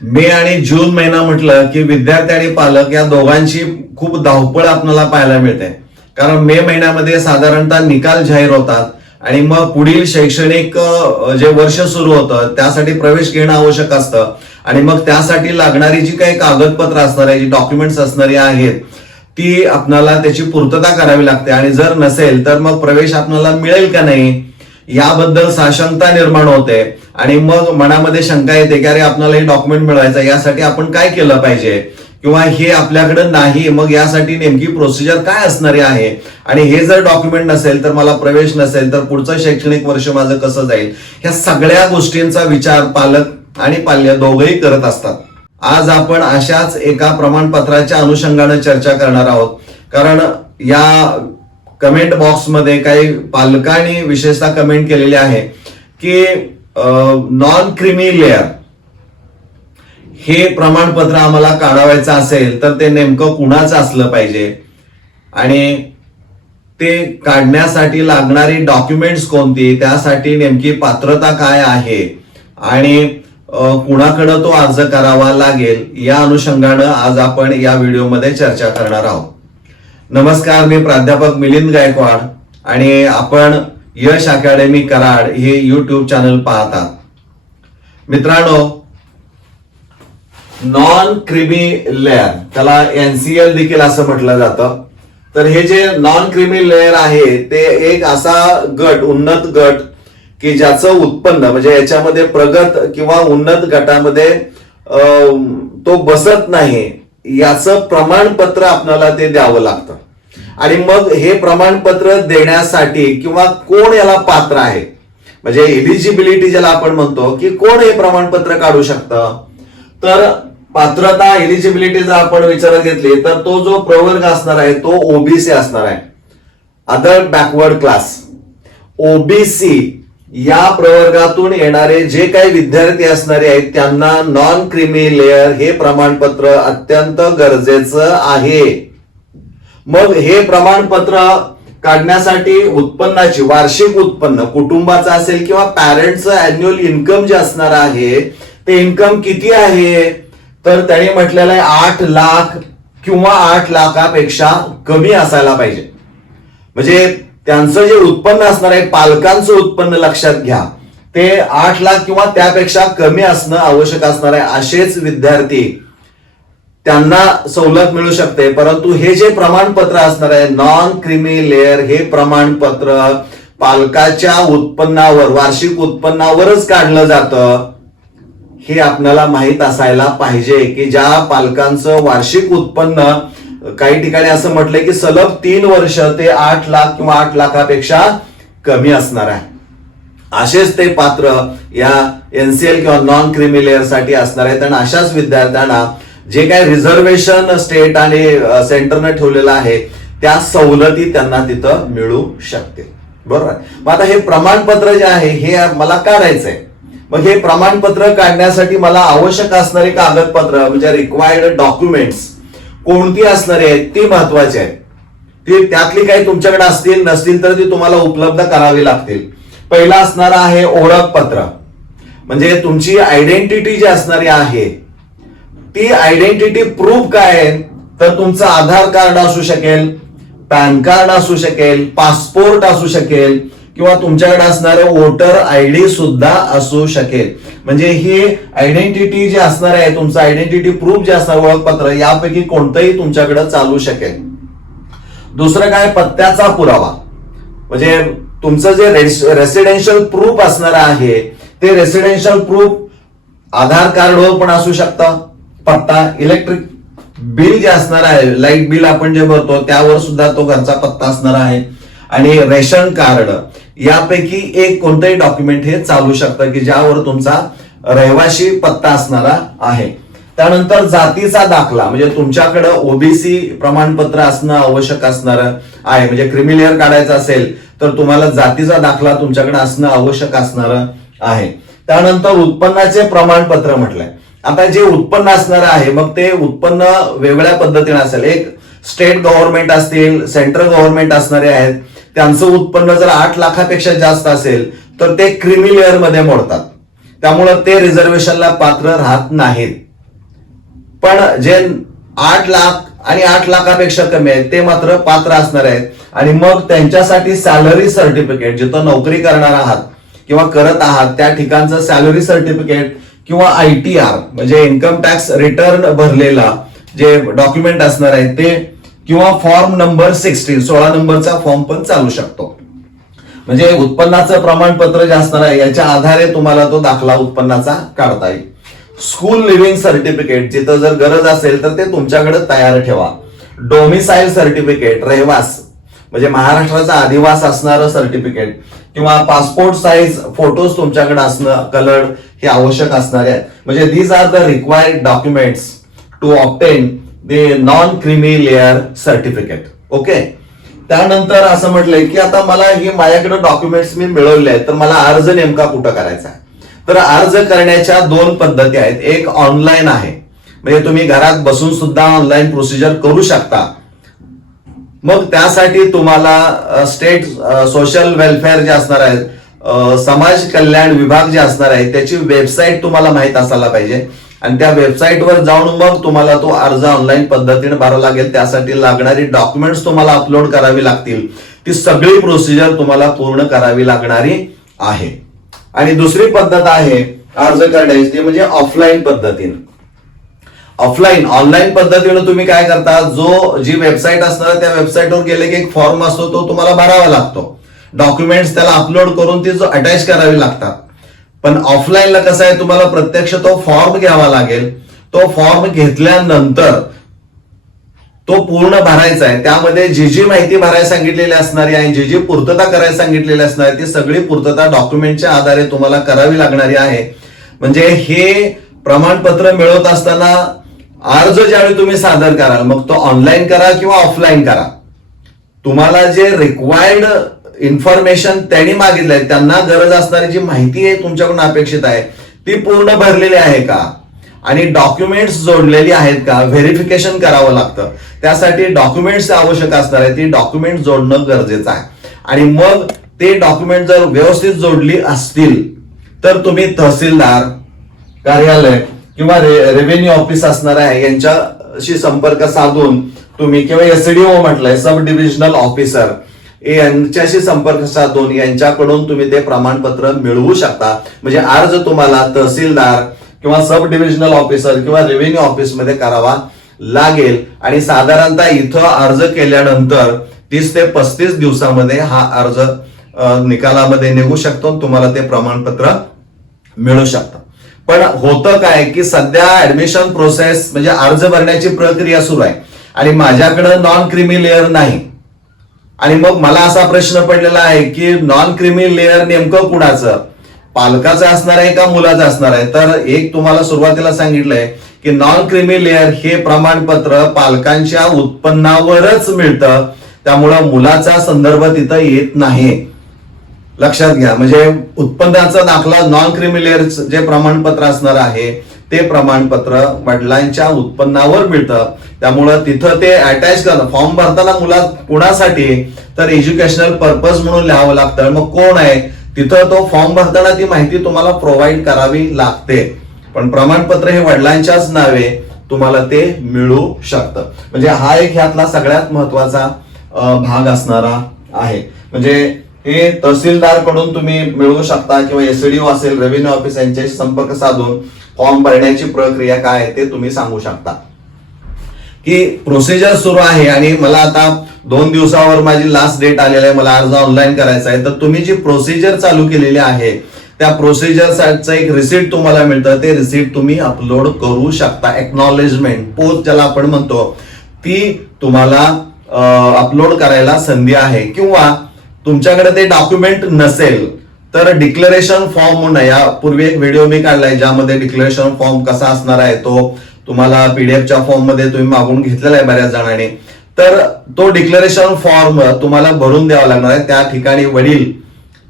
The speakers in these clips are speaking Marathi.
मे आणि जून महिना म्हटलं की विद्यार्थी आणि पालक या दोघांची खूप धावपळ आपल्याला पाहायला मिळते. कारण मे महिन्यामध्ये साधारणतः निकाल जाहीर होतात आणि मग पुढील शैक्षणिक जे वर्ष सुरू होतं त्यासाठी प्रवेश घेणं आवश्यक असतं. आणि मग त्यासाठी लागणारी जी काही कागदपत्र असणार आहे जी डॉक्युमेंट्स असणारी आहेत ती आपल्याला त्याची पूर्तता करावी लागते. आणि जर नसेल तर मग प्रवेश आपल्याला मिळेल का नाही? याबद्दल साशंकता निर्माण होते आणि मग मनामध्ये शंका येते की अरे आपल्याला हे डॉक्युमेंट मिळवायचं यासाठी आपण काय केलं पाहिजे? किंवा हे आपल्याकडे नाही मग यासाठी नेमकी प्रोसिजर काय असणारी आहे? आणि हे जर डॉक्युमेंट नसेल तर मला प्रवेश नसेल तर पुढचं शैक्षणिक वर्ष माझं कसं जाईल? ह्या सगळ्या गोष्टींचा विचार पालक आणि पाल्य दोघंही करत असतात. आज आपण अशाच एका प्रमाणपत्राच्या अनुषंगाने चर्चा करणार आहोत. कारण या कमेंट बॉक्समध्ये काही पालकांनी विशेषतः कमेंट केलेली आहे की नॉन क्रिमी लेअर हे प्रमाणपत्र आम्हाला काढावायचं असेल तर ते नेमकं कुणाचं असलं पाहिजे? आणि ते काढण्यासाठी लागणारी डॉक्युमेंट्स कोणती? त्यासाठी नेमकी पात्रता काय आहे? आणि कुणाकडं तो अर्ज करावा लागेल? या अनुषंगानं आज आपण या व्हिडिओमध्ये चर्चा करणार आहोत. नमस्कार मी प्राध्यापक मिलिंद गायकवाड आणि आपण यश अकॅडमी कराड हे यूट्यूब चॅनल पाहतात. मित्रांनो नॉन क्रिमी लेअर त्याला एनसीएल देखील असं म्हटलं जातं. तर हे जे नॉन क्रिमी लेअर आहे ते एक असा गट उन्नत गट की ज्याचं उत्पन्न म्हणजे याच्यामध्ये प्रगत किंवा उन्नत गटामध्ये तो बसत नाही. याचं प्रमाणपत्र आपल्याला ते द्यावं लागतं. आणि मग हे प्रमाणपत्र देण्यासाठी किंवा कोण याला पात्र आहे? म्हणजे एलिजिबिलिटी ज्याला आपण म्हणतो की कोण हे प्रमाणपत्र काढू शकतं? तर पात्रता एलिजिबिलिटी जर आपण विचारात घेतली तर तो जो प्रवर्ग असणार आहे तो ओबीसी असणार आहे. अदर बॅकवर्ड क्लास ओबीसी या प्रवर्गातून येणारे जे काही विद्यार्थी असणारे आहेत त्यांना नॉन क्रिमी लेअर हे प्रमाणपत्र अत्यंत गरजेचं आहे. मग हे प्रमाणपत्र काढण्यासाठी उत्पन्नाची वार्षिक उत्पन्न कुटुंबाचं असेल किंवा पॅरेंटचं अॅन्युअल इन्कम जे असणार आहे ते इन्कम किती आहे? तर त्यांनी म्हटलेलं आहे आठ लाख किंवा आठ लाखापेक्षा कमी असायला पाहिजे. म्हणजे त्यांचं जे उत्पन्न असणार आहे पालकांचं उत्पन्न लक्षात घ्या. ते आठ लाख किंवा त्यापेक्षा कमी असणं आवश्यक असणार आहे असेच विद्यार्थी त्यांना सवलत मिळू शकते. परंतु हे जे प्रमाणपत्र असणार आहे नॉन क्रिमी लेअर हे प्रमाणपत्र पालकाच्या उत्पन्नावर वार्षिक उत्पन्नावरच काढलं जातं हे आपल्याला माहीत असायला पाहिजे की ज्या पालकांचं वार्षिक उत्पन्न काही ठिकाणी असं म्हटलंय की सलग तीन वर्ष ते आठ लाख किंवा आठ लाखापेक्षा कमी असणार आहे. असेच ते पात्र या एनसीएल किंवा नॉन क्रिमी लेअरसाठी असणार आहेत. आणि अशाच विद्यार्थ्यांना जे काही रिझर्वेशन स्टेट आणि सेंटरने सेंटरनं ठेवलेलं आहे त्या सवलती त्यांना तिथं मिळू शकते. बरोबर? मग आता हे प्रमाणपत्र जे आहे हे मला काढायचंय मग हे प्रमाणपत्र काढण्यासाठी मला आवश्यक असणारे कागदपत्र म्हणजे रिक्वायर्ड डॉक्युमेंट्स कोणती असणारी आहेत ती महत्वाची आहे ती त्यातली काही तुमच्याकडे असतील नसतील तर ती तुम्हाला उपलब्ध करावी लागतील. पहिला असणार आहे ओळखपत्र. म्हणजे तुमची आयडेंटिटी जी असणारी आहे ती आयडेंटिटी प्रूफ काय आहे तर तुमचं आधार कार्ड असू शकेल पॅन कार्ड असू शकेल पासपोर्ट असू शकेल किंवा तुमच्याकडे असणारं वोटर आय डी सुद्धा असू शकेल. म्हणजे हे आयडेंटिटी जे असणार आहे तुमचं आयडेंटिटी प्रूफ जे असणार ओळखपत्र यापैकी कोणतंही तुमच्याकडे चालू शकेल. दुसरं काय? पत्त्याचा पुरावा. म्हणजे तुमचं जे रेसिडेन्शियल प्रूफ असणार आहे ते रेसिडेन्शियल प्रूफ आधार कार्डवर पण असू शकतं. पत्ता इलेक्ट्रिक बिल जे असणार आहे लाइट बिल आपण जे भरतो त्यावर सुद्धा तो घरचा पत्ता असणार आहे. आणि रेशन कार्ड यापैकी एक कोणतंही डॉक्युमेंट हे चालू शकतं की ज्यावर तुमचा रहिवाशी पत्ता असणारा आहे. त्यानंतर जातीचा दाखला म्हणजे तुमच्याकडे ओबीसी प्रमाणपत्र असणं आवश्यक असणार आहे. म्हणजे क्रिमिलेअर काढायचं असेल तर तुम्हाला जातीचा दाखला तुमच्याकडे असणं आवश्यक असणार आहे. त्यानंतर उत्पन्नाचे प्रमाणपत्र म्हटलंय. आता जे उत्पन्न असणार आहे मग ते उत्पन्न वेगळ्या पद्धतीने असेल. एक स्टेट गव्हर्नमेंट असतील सेंट्रल गव्हर्नमेंट असणारे आहेत. त्यांचं उत्पन्न जर आठ लाखापेक्षा जास्त असेल तर ते क्रिमी लेअरमध्ये मोडतात. त्यामुळं ते रिझर्वेशनला पात्र राहत नाहीत. पण जे आठ लाख आणि आठ लाखापेक्षा कमी आहेत ते मात्र पात्र असणार आहेत. आणि मग त्यांच्यासाठी सॅलरी सर्टिफिकेट जिथं नोकरी करणार आहात किंवा करत आहात त्या ठिकाणचं सॅलरी सर्टिफिकेट किंवा आय टी आर म्हणजे इन्कम टॅक्स रिटर्न भरलेला जे डॉक्युमेंट असणार आहे ते किंवा फॉर्म नंबर सिक्स्टीन सोळा नंबरचा फॉर्म पण चालू शकतो. म्हणजे उत्पन्नाचं प्रमाणपत्र जे असणार आहे याच्या आधारे तुम्हाला तो दाखला उत्पन्नाचा काढता येईल. स्कूल लिव्हिंग सर्टिफिकेट जिथं जर गरज असेल तर ते तुमच्याकडे तयार ठेवा. डोमिसाईल सर्टिफिकेट रहिवास. म्हणजे महाराष्ट्राचा अधिवास असणारं सर्टिफिकेट किंवा पासपोर्ट साईज फोटोज तुमच्याकडे असणं कलर हे आवश्यक असणारे आहेत. म्हणजे these are the required documents to obtain the non creamy layer certificate okay त्यानंतर असं म्हटलंय की आता मला हे माझ्याकडे डॉक्युमेंट्स मी मिळवले आहेत तर मला अर्ज नेमका कुठं करायचा आहे? तर अर्ज करण्याच्या दोन पद्धती आहेत. एक ऑनलाईन आहे. म्हणजे तुम्ही घरात बसून सुद्धा ऑनलाईन प्रोसिजर करू शकता. मग त्यासाठी तुम्हाला स्टेट सोशल वेलफेअर जे असणार आहे समाज कल्याण विभाग जे असणार आहे त्याची वेबसाईट तुम्हाला माहीत असायला पाहिजे. आणि त्या वेबसाईटवर जाऊन मग तुम्हाला तो अर्ज ऑनलाईन पद्धतीने भरावा लागेल. त्यासाठी लागणारी डॉक्युमेंट्स तुम्हाला अपलोड करावी लागतील. ती सगळी प्रोसिजर तुम्हाला पूर्ण करावी लागणारी आहे. आणि दुसरी पद्धत आहे अर्ज करण्याची ती म्हणजे ऑफलाईन पद्धतीने. ऑफलाईन ऑनलाईन पद्धतीने तुम्ही काय करता जो जी वेबसाईट असणार त्या वेबसाईटवर गेले की एक फॉर्म असतो तो तुम्हाला भरावा लागतो. डॉक्युमेंट्स त्याला अपलोड करून ती जो अटॅच करावी लागतात. पण ऑफलाईनला कसं आहे तुम्हाला प्रत्यक्ष तो फॉर्म घ्यावा लागेल. तो फॉर्म घेतल्यानंतर तो पूर्ण भरायचा आहे. त्यामध्ये जी जी माहिती भरायला सांगितलेली असणारी आहे जी जी पूर्तता करायला सांगितलेली असणार ती सगळी पूर्तता डॉक्युमेंटच्या आधारे तुम्हाला करावी लागणारी आहे. म्हणजे हे प्रमाणपत्र मिळवत असताना अर्ज ज्यावेळी तुम्ही सादर कराल मग तो ऑनलाईन करा किंवा ऑफलाईन करा. तुम्हाला जे रिक्वायर्ड इन्फॉर्मेशन त्यांनी मागितलंय. त्यांना गरज असणारी जी माहिती आहे तुमच्याकडून अपेक्षित आहे ती पूर्ण भरलेली आहे का? आणि डॉक्युमेंट्स जोडलेली आहेत का? व्हेरिफिकेशन करावं लागतं. त्यासाठी डॉक्युमेंट्स आवश्यक असणार आहे ती डॉक्युमेंट जोडणं गरजेचं आहे. आणि मग ते डॉक्युमेंट जर व्यवस्थित जोडली असतील तर तुम्ही तहसीलदार कार्यालय किंवा रेव्हेन्यू ऑफिस असणार आहे यांच्याशी संपर्क साधून तुम्ही किंवा एसडीओ म्हटलंय सब डिव्हिजनल ऑफिसर यांच्याशी संपर्क साधून यांच्याकडून तुम्ही ते प्रमाणपत्र मिळवू शकता. म्हणजे अर्ज तुम्हाला तहसीलदार किंवा सब डिव्हिजनल ऑफिसर किंवा रेव्हेन्यू ऑफिसमध्ये करावा लागेल. आणि साधारणतः इथं अर्ज केल्यानंतर तीस ते पस्तीस दिवसामध्ये हा अर्ज निकालामध्ये निघू शकतो तुम्हाला ते प्रमाणपत्र मिळू शकतं. पण होतं काय की सध्या ऍडमिशन प्रोसेस म्हणजे अर्ज भरण्याची प्रक्रिया सुरू आहे. आणि माझ्याकडे नॉन क्रिमी लेअर नाही. आणि मग मला असा प्रश्न पडलेला आहे की नॉन क्रिमी लेअर नेमकं कुणाचं? पालकाचं असणार आहे का मुलाचं असणार आहे? तर एक तुम्हाला सुरुवातीला सांगितलंय की नॉन क्रिमी लेअर हे प्रमाणपत्र पालकांच्या उत्पन्नावरच मिळतं. त्यामुळं मुलाचा संदर्भ तिथं येत नाही. लक्षात घ्या. म्हणजे उत्पन्नाचा दाखला नॉन क्रिमी लेअर जे प्रमाणपत्र असणार आहे ते प्रमाणपत्र वडिलांच्या उत्पन्नावर मिळतं. त्यामुळं तिथं ते अटॅच करणं. फॉर्म भरताना मुला कुणासाठी? तर एज्युकेशनल पर्पज म्हणून लिहावं लागतं. मग कोण आहे? तिथं तो फॉर्म भरताना ती माहिती तुम्हाला प्रोव्हाइड करावी लागते. पण प्रमाणपत्र हे वडिलांच्याच नावे तुम्हाला ते मिळू शकतं. म्हणजे हा एक ह्यातला सगळ्यात महत्त्वाचा भाग असणारा आहे. म्हणजे हे तहसीलदारकडून तुम्ही मिळवू शकता किंवा एसडीओ असेल रेव्हेन्यू ऑफिस यांच्याशी संपर्क साधून फॉर्म भरण्याची प्रक्रिया काय आहे ते तुम्ही सांगू शकता. की प्रोसिजर सुरू आहे आणि मला आता दोन दिवसावर माझी लास्ट डेट आलेली आहे मला अर्ज ऑनलाईन करायचा आहे. तर तुम्ही जी प्रोसिजर चालू केलेली आहे त्या प्रोसिजरचं एक रिसिट तुम्हाला मिळतं. ते रिसिट तुम्ही अपलोड करू शकता. एक्नॉलेजमेंट पोस्ट ज्याला आपण म्हणतो ती तुम्हाला अपलोड करायला संधी आहे. किंवा तुमच्याकडे ते डॉक्युमेंट नसेल तर डिक्लेरेशन फॉर्म म्हणून यापूर्वी एक व्हिडिओ मी काढलाय ज्यामध्ये डिक्लेरेशन फॉर्म कसा असणार आहे तो तुम्हाला पीडीएफच्या फॉर्ममध्ये तुम्ही मागून घेतलेला आहे बऱ्याच जणांनी. तर तो डिक्लेरेशन फॉर्म तुम्हाला भरून द्यावा लागणार आहे. त्या ठिकाणी वडील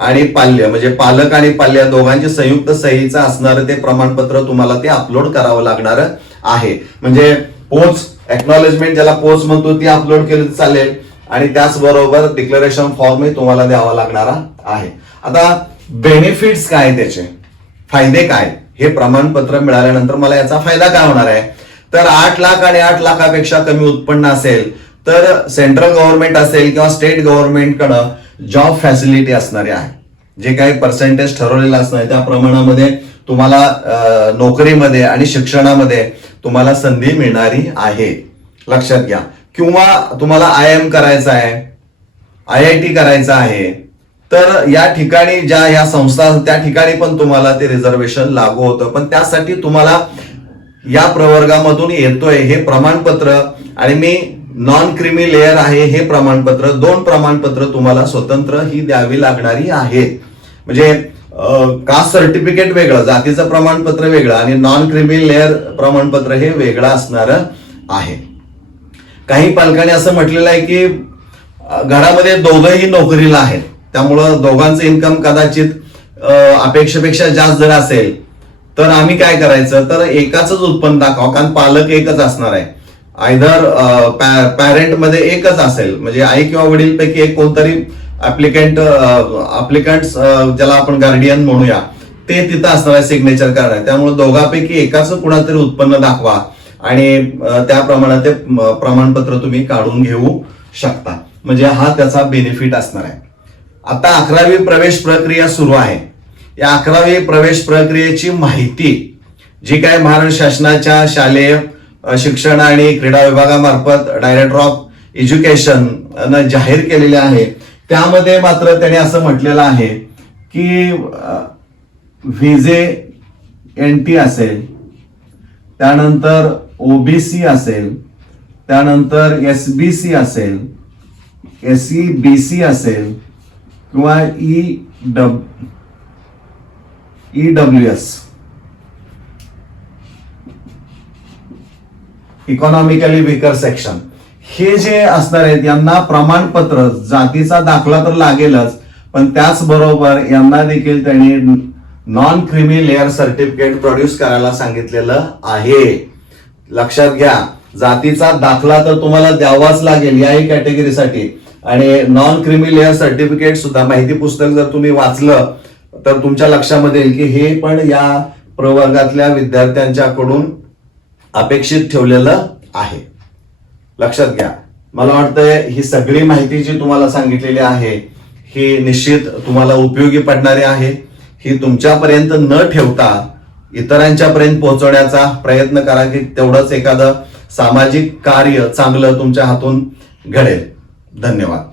आणि पाल्य म्हणजे पालक आणि पाल्य दोघांची संयुक्त सहीचं असणारं ते प्रमाणपत्र तुम्हाला ते अपलोड करावं लागणार आहे. म्हणजे पोच एक्नॉलेजमेंट ज्याला पोच म्हणतो ती अपलोड केली चालेल. आणि त्याचबरोबर डिक्लेरेशन फॉर्मही तुम्हाला द्यावा लागणारा आहे. आता बेनिफिट्स काय त्याचे फायदे काय? हे प्रमाणपत्र मिळाल्यानंतर मला याचा फायदा काय होणार आहे? तर आठ लाख आणि आठ लाखापेक्षा कमी उत्पन्न असेल तर सेंट्रल गव्हर्नमेंट असेल किंवा स्टेट गव्हर्नमेंटकडं जॉब फॅसिलिटी असणारी आहे. जे काही पर्सेंटेज ठरवलेलं असणार त्या प्रमाणामध्ये तुम्हाला नोकरीमध्ये आणि शिक्षणामध्ये तुम्हाला संधी मिळणारी आहे. लक्षात घ्या. किंवा तुम्हाला आय एम करायचं आहे आय आय टी करायचं आहे तर या ठिकाणी ज्या ह्या संस्था त्या ठिकाणी पण तुम्हाला ते रिझर्वेशन लागू होतं. पण त्यासाठी तुम्हाला या प्रवर्गामधून येतोय हे प्रमाणपत्र आणि मी नॉन क्रिमी लेअर आहे हे प्रमाणपत्र दोन प्रमाणपत्र तुम्हाला स्वतंत्र ही द्यावी लागणारी आहेत म्हणजे कास्ट सर्टिफिकेट वेगळं जातीचं प्रमाणपत्र वेगळं आणि नॉन क्रिमी लेअर प्रमाणपत्र हे वेगळं असणार आहे. काही पालकांनी असं म्हटलेलं आहे की घरामध्ये दोघंही नोकरीला आहेत. त्यामुळं दोघांचं इन्कम कदाचित अपेक्षेपेक्षा जास्त जर असेल तर आम्ही काय करायचं? तर एकाच उत्पन्न दाखवा कारण पालक एकच असणार आहे. आयदर पॅरेंटमध्ये एकच असेल. म्हणजे आई किंवा वडील पैकी एक कोणतरी ऍप्लिकंट ऍप्लिकंट ज्याला आपण गार्डियन म्हणूया ते तिथं असणार आहे सिग्नेचर करणार त्यामुळे दोघांपैकी एकाच कुणातरी उत्पन्न दाखवा आणि त्याप्रमाणे ते प्रमाणपत्र तुम्ही काढून घेऊ शकता. म्हणजे हा त्याचा बेनिफिट असणार आहे. आता अकरावी प्रवेश प्रक्रिया सुरू आहे. या अकरावी प्रवेश प्रक्रियेची माहिती जी काय महाराष्ट्र शासनाच्या शालेय शिक्षण आणि क्रीडा विभागामार्फत डायरेक्टर ऑफ एज्युकेशन न जाहीर केलेले आहे. त्यामध्ये मात्र त्याने असं म्हटलेलं आहे की व्हिजे एन टी असेल त्यानंतर ओबीसी असेल त्यानंतर एस बी सी असेल एस सी बी सी असेल किंवा ई डब E W S economically weaker section हे जे असणार आहेत यांना प्रमाणपत्र जातीचा दाखला तर लागेलच पण त्याचबरोबर यांना देखील त्यांनी non creamy layer certificate produce करायला सांगितलेलं आहे. लक्षात घ्या जातीचा दाखला तर तुम्हाला द्यावाच लागेल याही कॅटेगरीसाठी आणि नॉन क्रिमी लेअर सर्टिफिकेट सुद्धा माहिती पुस्तक जर तुम्ही वाचलं तर तुमच्या लक्षामध्ये येईल की हे पण या प्रवर्गातल्या विद्यार्थ्यांच्याकडून अपेक्षित ठेवलेलं आहे. लक्षात घ्या. मला वाटतंय ही सगळी माहिती जी तुम्हाला सांगितलेली आहे ही निश्चित तुम्हाला उपयोगी पडणारी आहे. ही तुमच्यापर्यंत न ठेवता इतरांच्या पर्यंत पोहोचवण्याचा प्रयत्न करा की तेवढंच एखादं सामाजिक कार्य चांगलं तुमच्या हातून घडेल. धन्यवाद.